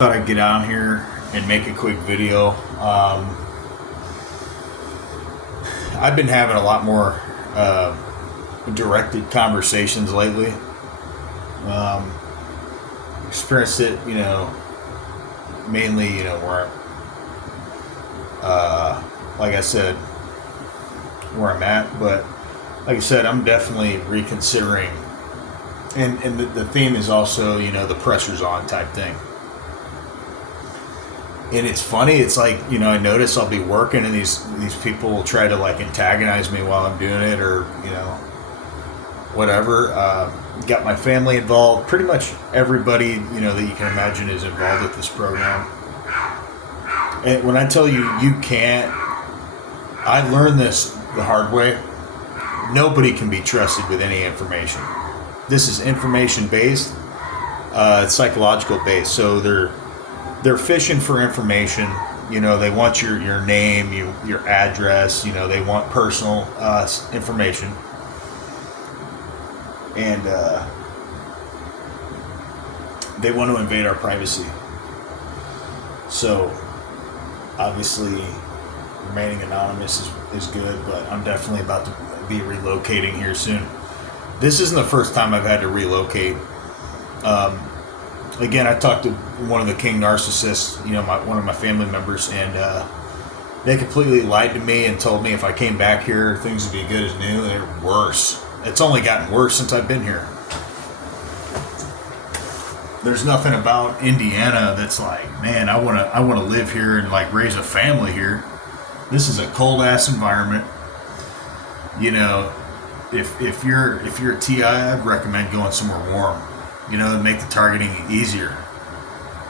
Thought I'd get on here and make a quick video. I've been having a lot more directed conversations lately. Experienced it, mainly, where, like I said, where I'm at. But like I said, I'm definitely reconsidering. And the theme is also, the pressure's on type thing. And it's funny, it's like, I notice I'll be working and these people will try to like antagonize me while I'm doing it, or, whatever. Got my family involved. Pretty much everybody, that you can imagine is involved with this program. And when I tell you, you can't, I learned this the hard way. Nobody can be trusted with any information. This is information based, it's psychological based. So they're fishing for information. They want your name, your address. They want personal information, and they want to invade our privacy. So obviously remaining anonymous is good, but I'm definitely about to be relocating here soon. This isn't the first time I've had to relocate. Again, I talked to one of the king narcissists, one of my family members, and they completely lied to me and told me if I came back here, things would be good as new. They're worse. It's only gotten worse since I've been here. There's nothing about Indiana that's like, man, I want to live here and like raise a family here. This is a cold ass environment. If you're a TI, I'd recommend going somewhere warm. To make the targeting easier.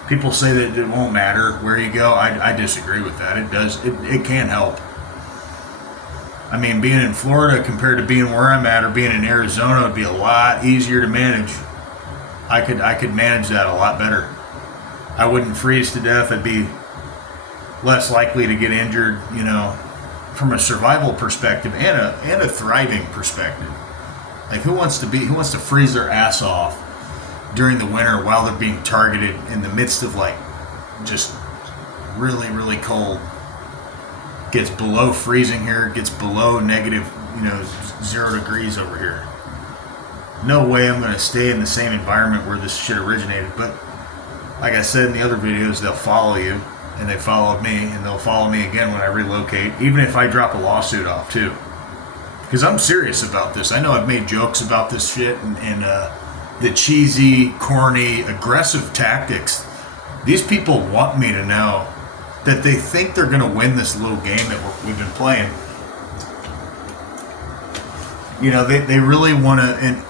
People say that it won't matter where you go. I disagree with that. It does. It can help. I mean, being in Florida compared to being where I'm at or being in Arizona would be a lot easier to manage. I could manage that a lot better. I wouldn't freeze to death. I'd be less likely to get injured, from a survival perspective and a thriving perspective. Like who wants to freeze their ass off during the winter while they're being targeted in the midst of like just really, really cold? Gets below freezing here, gets below negative, 0 degrees over here. No way I'm going to stay in the same environment where this shit originated. But like I said in the other videos, they'll follow you, and they followed me, and they'll follow me again when I relocate, even if I drop a lawsuit off too. Because I'm serious about this. I know I've made jokes about this shit and the cheesy, corny, aggressive tactics. These people want me to know that they think they're going to win this little game that we've been playing. They really want to,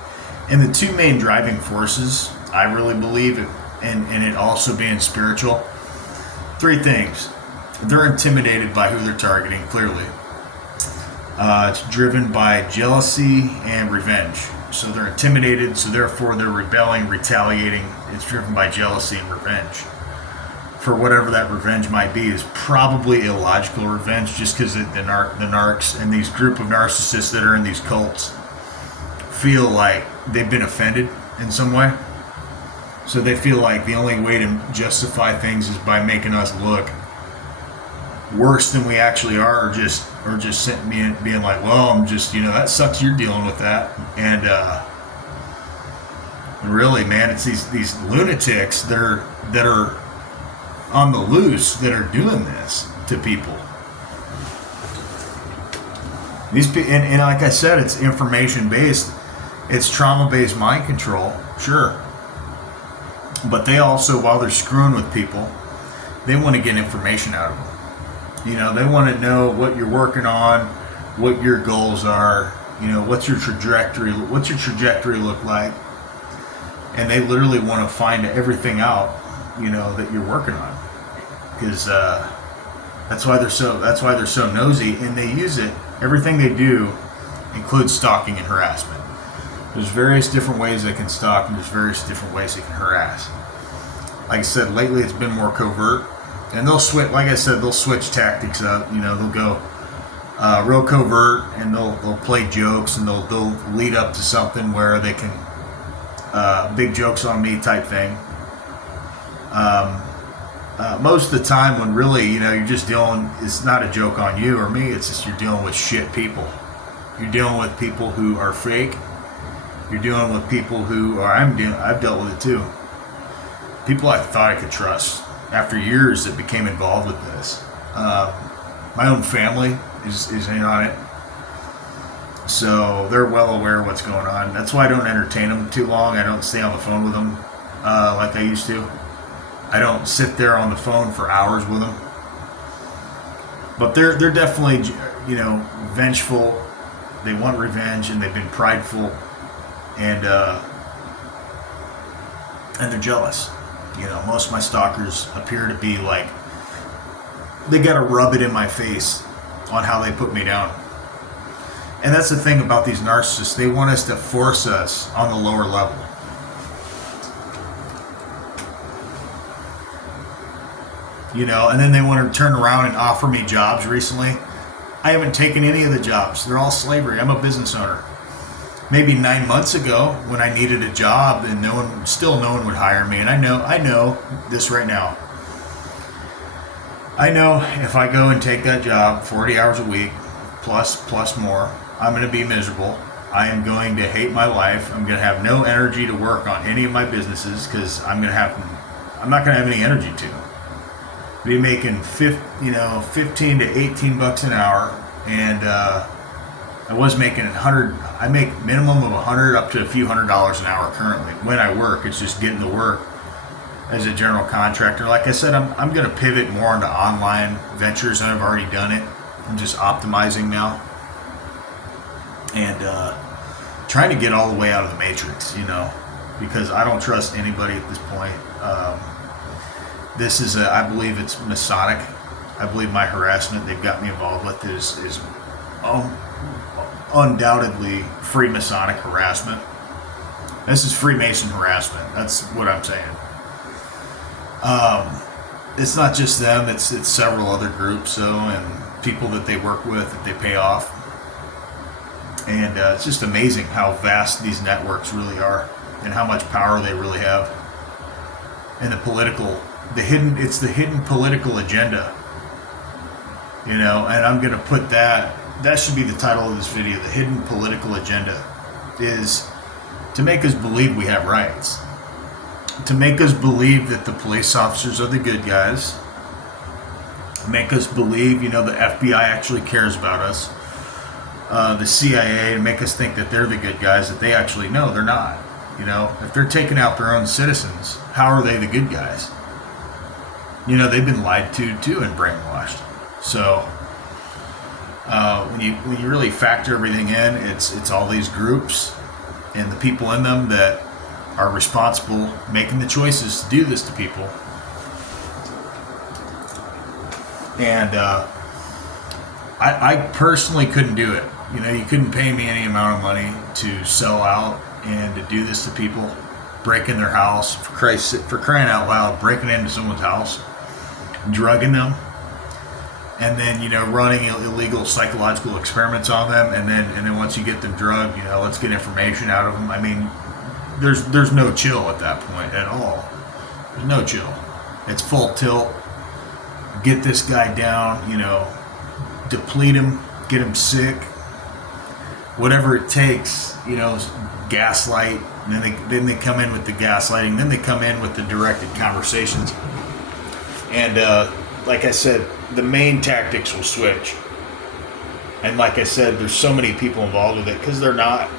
and the two main driving forces, I really believe, and it also being spiritual, 3 things. They're intimidated by who they're targeting, clearly. It's driven by jealousy and revenge. So they're intimidated, so therefore they're rebelling, retaliating. It's driven by jealousy and revenge. For whatever that revenge might be, is probably illogical revenge, just because the narcs and these group of narcissists that are in these cults feel like they've been offended in some way. So they feel like the only way to justify things is by making us look worse than we actually are, or just sitting being like, well, I'm just, that sucks, you're dealing with that. And really, man, it's these lunatics that are on the loose that are doing this to people. And like I said, it's information based, it's trauma based mind control, sure. But they also, while they're screwing with people, they want to get information out of them. They want to know what you're working on, what your goals are, what's your trajectory look like. And they literally want to find everything out, that you're working on. Because that's why they're so nosy, and they use it. Everything they do includes stalking and harassment. There's various different ways they can stalk, and there's various different ways they can harass. Like I said, lately it's been more covert. And they'll switch, like I said, they'll switch tactics up. They'll go real covert, and they'll play jokes, and they'll lead up to something where they can big jokes on me type thing. most of the time when really, you're just dealing, it's not a joke on you or me, it's just you're dealing with shit people. You're dealing with people who are fake. You're dealing with people who are, I've dealt with it too. People I thought I could trust. After years that became involved with this. My own family is in on it. So they're well aware of what's going on. That's why I don't entertain them too long. I don't stay on the phone with them like I used to. I don't sit there on the phone for hours with them. But they're definitely, vengeful. They want revenge, and they've been prideful, and they're jealous. Most of my stalkers appear to be like, they gotta rub it in my face on how they put me down. And that's the thing about these narcissists. They want us to force us on the lower level. And then they want to turn around and offer me jobs recently. I haven't taken any of the jobs. They're all slavery. I'm a business owner. Maybe 9 months ago when I needed a job and no one would hire me. And I know this right now. I know if I go and take that job 40 hours a week, plus more, I'm going to be miserable. I am going to hate my life. I'm going to have no energy to work on any of my businesses because I'm not going to have any energy to. Be making 15 to 18 bucks an hour, and I was making 100. I make minimum of 100 up to a few $100s an hour currently when I work. It's just getting to work as a general contractor. Like I said, I'm going to pivot more into online ventures, and I've already done it. I'm just optimizing now and trying to get all the way out of the matrix, because I don't trust anybody at this point. This is I believe it's Masonic. I believe my harassment they've got me involved with is undoubtedly Freemasonic harassment. This is Freemason harassment. That's what I'm saying. It's not just them. It's several other groups, and people that they work with that they pay off. And it's just amazing how vast these networks really are, and how much power they really have. And it's the hidden political agenda, and I'm going to put that should be the title of this video. The hidden political agenda is to make us believe we have rights, to make us believe that the police officers are the good guys, make us believe, the FBI actually cares about us, the CIA, and make us think that they're the good guys, that they actually know they're not. If they're taking out their own citizens, how are they the good guys? They've been lied to too and brainwashed. So when you really factor everything in, it's all these groups and the people in them that are responsible making the choices to do this to people. And I personally couldn't do it. You couldn't pay me any amount of money to sell out and to do this to people, break in their house, for crying out loud, breaking into someone's house, drugging them, and then running illegal psychological experiments on them, and then once you get them drugged, let's get information out of them. I mean, there's no chill at that point at all. There's no chill. It's full tilt. Get this guy down, deplete him, get him sick, whatever it takes, gaslight. And then they come in with the gaslighting. Then they come in with the directed conversations. And like I said, the main tactics will switch. And like I said, there's so many people involved with it because they're not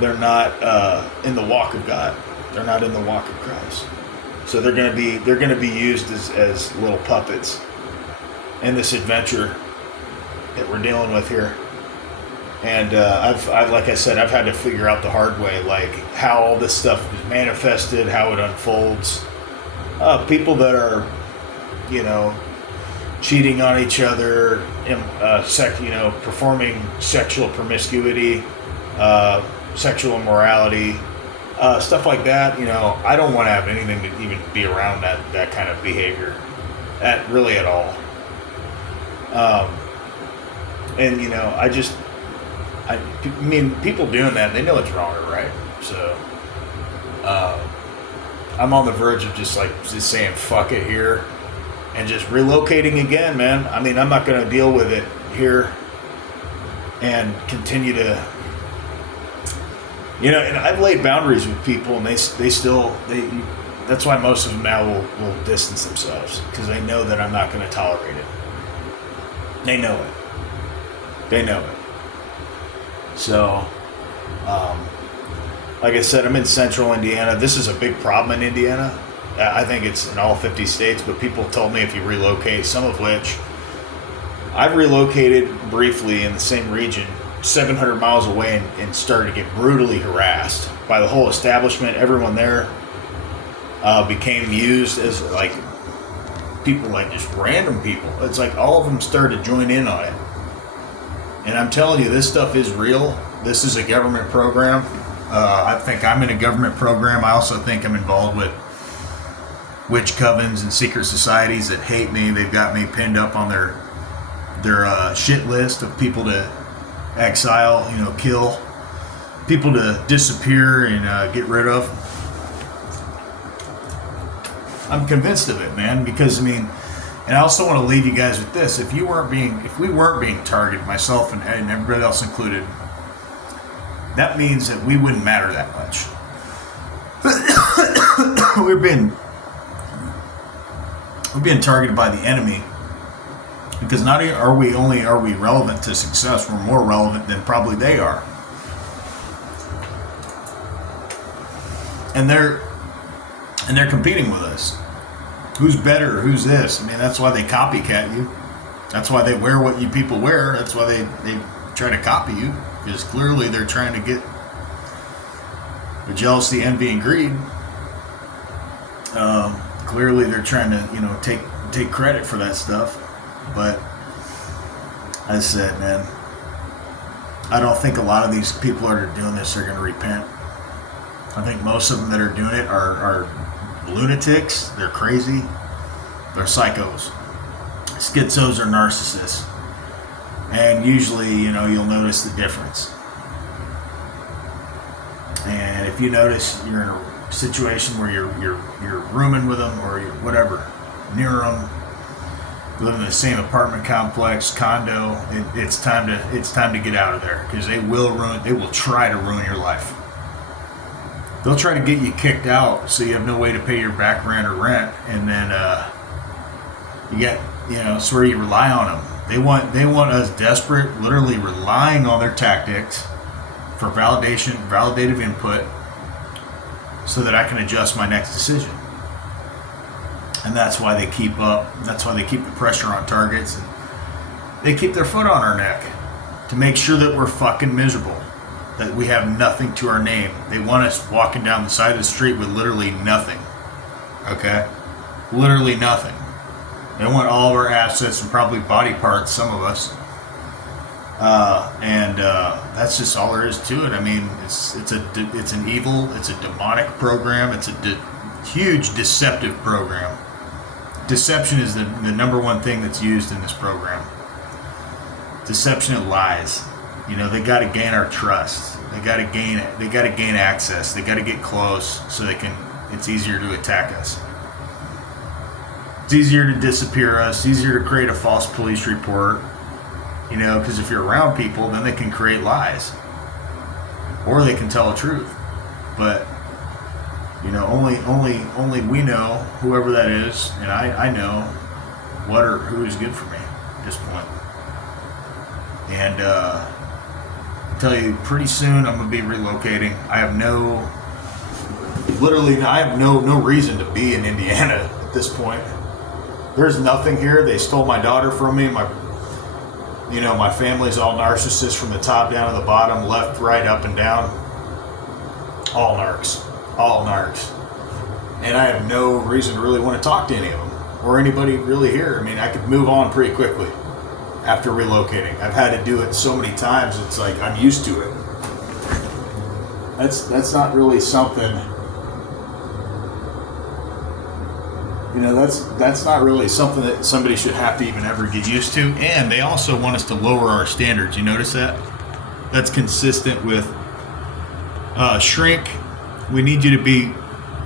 in the walk of God. They're not in the walk of Christ. So they're going to be used as little puppets in this adventure that we're dealing with here. And I've like I said, I've had to figure out the hard way, like how all this stuff is manifested, how it unfolds. People that are, cheating on each other, performing sexual promiscuity, sexual immorality, stuff like that. I don't want to have anything to even be around that kind of behavior, at all. And I mean, people doing that, they know it's wrong or right. So I'm on the verge of just saying fuck it here and just relocating again, man. I mean, I'm not going to deal with it here and continue to, and I've laid boundaries with people, and they that's why most of them now will distance themselves, because they know that I'm not going to tolerate it. They know it. So, like I said, I'm in central Indiana. This is a big problem in Indiana. I think it's in all 50 states, but people told me if you relocate, some of which I've relocated briefly in the same region, 700 miles away, and started to get brutally harassed by the whole establishment. Everyone there became used as like people, like just random people. It's like all of them started to join in on it. And I'm telling you, this stuff is real. This is a government program. I think I'm in a government program. I also think I'm involved with witch covens and secret societies that hate me. They've got me pinned up on their shit list of people to exile, kill, people to disappear and get rid of. I'm convinced of it, man, because and I also want to leave you guys with this. If we weren't being targeted, myself and everybody else included, that means that we wouldn't matter that much. We're being targeted by the enemy, because not only are we relevant to success, we're more relevant than probably they are. And they're competing with us. Who's better? Who's this? That's why they copycat you. That's why they wear what you people wear. That's why they try to copy you, because clearly they're trying to get the jealousy, envy, and greed. Clearly they're trying to, take credit for that stuff. But as I said, man, I don't think a lot of these people that are doing this are going to repent. I think most of them that are doing it are lunatics. They're crazy. They're psychos. Schizos are narcissists. And usually, you'll notice the difference. And if you notice you're in a situation where you're rooming with them, or you're whatever, near them, live in the same apartment complex, condo, it's time to get out of there, because they will try to ruin your life. They'll try to get you kicked out so you have no way to pay your back rent or rent, and then you get, it's where you rely on them. They want us desperate, literally relying on their tactics for validative input, so that I can adjust my next decision. And that's why they keep the pressure on targets, and they keep their foot on our neck to make sure that we're fucking miserable, that we have nothing to our name. They want us walking down the side of the street with literally nothing. Okay? Literally nothing. They want all of our assets and probably body parts, some of us. And that's just all there is to it. It's an evil, it's a demonic program. It's a huge deceptive program. Deception is the number one thing that's used in this program. Deception and lies. They got to gain our trust. They got to gain access. They got to get close so it's easier to attack us. It's easier to disappear us, easier to create a false police report. Because if you're around people, then they can create lies. Or they can tell the truth. But only we know, whoever that is, and I know who is good for me at this point. And I tell you, pretty soon I'm gonna be relocating. I have no reason to be in Indiana at this point. There's nothing here. They stole my daughter from me. My family's all narcissists from the top down to the bottom, left, right, up, and down. All narcs. And I have no reason to really want to talk to any of them or anybody really here. I could move on pretty quickly after relocating. I've had to do it so many times, it's like I'm used to it. That's not really something, that's not really something that somebody should have to even ever get used to. And they also want us to lower our standards. You notice that? That's consistent with shrink. We need you to be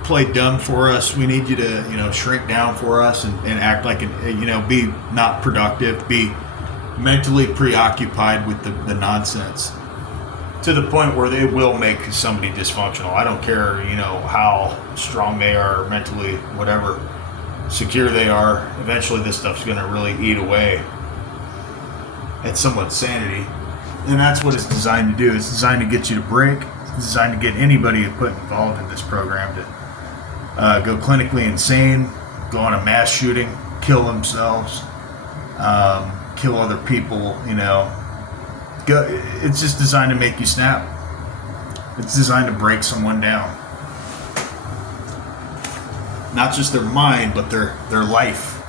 play dumb for us. We need you to, shrink down for us and act like, be not productive, be mentally preoccupied with the nonsense to the point where it will make somebody dysfunctional. I don't care, how strong they are mentally, whatever, secure they are. Eventually this stuff's going to really eat away at someone's sanity. And that's what it's designed to do. It's designed to get you to break. It's designed to get anybody put involved in this program to go clinically insane, go on a mass shooting, kill themselves, kill other people, It's just designed to make you snap. It's designed to break someone down. Not just their mind, but their life.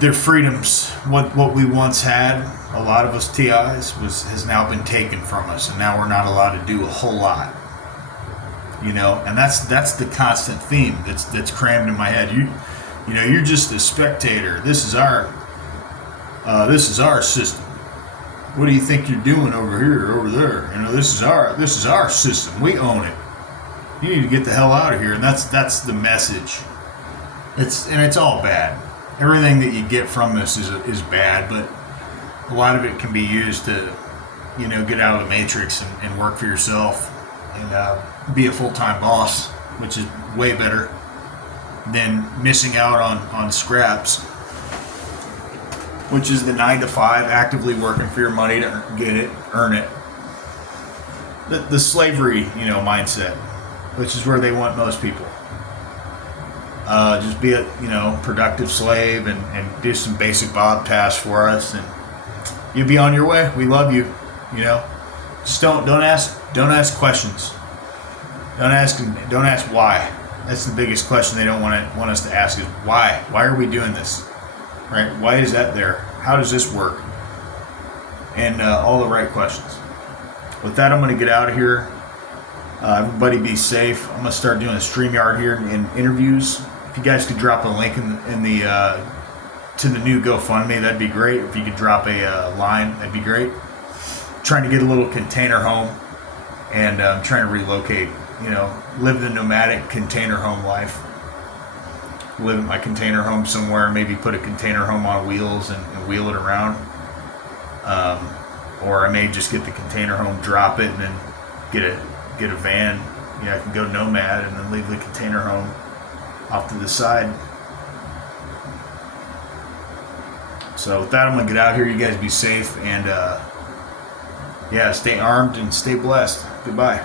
Their freedoms. What we once had, a lot of us TIs, has now been taken from us, and now we're not allowed to do a whole lot. And that's the constant theme that's crammed in my head. You're just a spectator. This is our system. What do you think you're doing over here, over there? This is our system. We own it. You need to get the hell out of here. And that's the message. It's all bad. Everything that you get from this is bad, but a lot of it can be used to, get out of the matrix and work for yourself and be a full-time boss, which is way better than missing out on scraps, which is the 9 to 5, actively working for your money to get it, earn it. The slavery, mindset, which is where they want most people. Just be a, productive slave and do some basic Bob tasks for us, and you'll be on your way. We love you. Just don't ask questions. Don't ask why. That's the biggest question they don't want us to ask is why. Why are we doing this? Right? Why is that there? How does this work? And all the right questions. With that, I'm going to get out of here. Everybody be safe. I'm going to start doing a StreamYard here in interviews. If you guys could drop a link in the to the new GoFundMe, that'd be great. If you could drop a line, that'd be great. I'm trying to get a little container home, and I'm trying to relocate. Live the nomadic container home life. Live in my container home somewhere, maybe put a container home on wheels and wheel it around. Or I may just get the container home, drop it, and then get a van. I can go nomad and then leave the container home off to the side. So with that, I'm going to get out here. You guys be safe, and stay armed and stay blessed. Goodbye.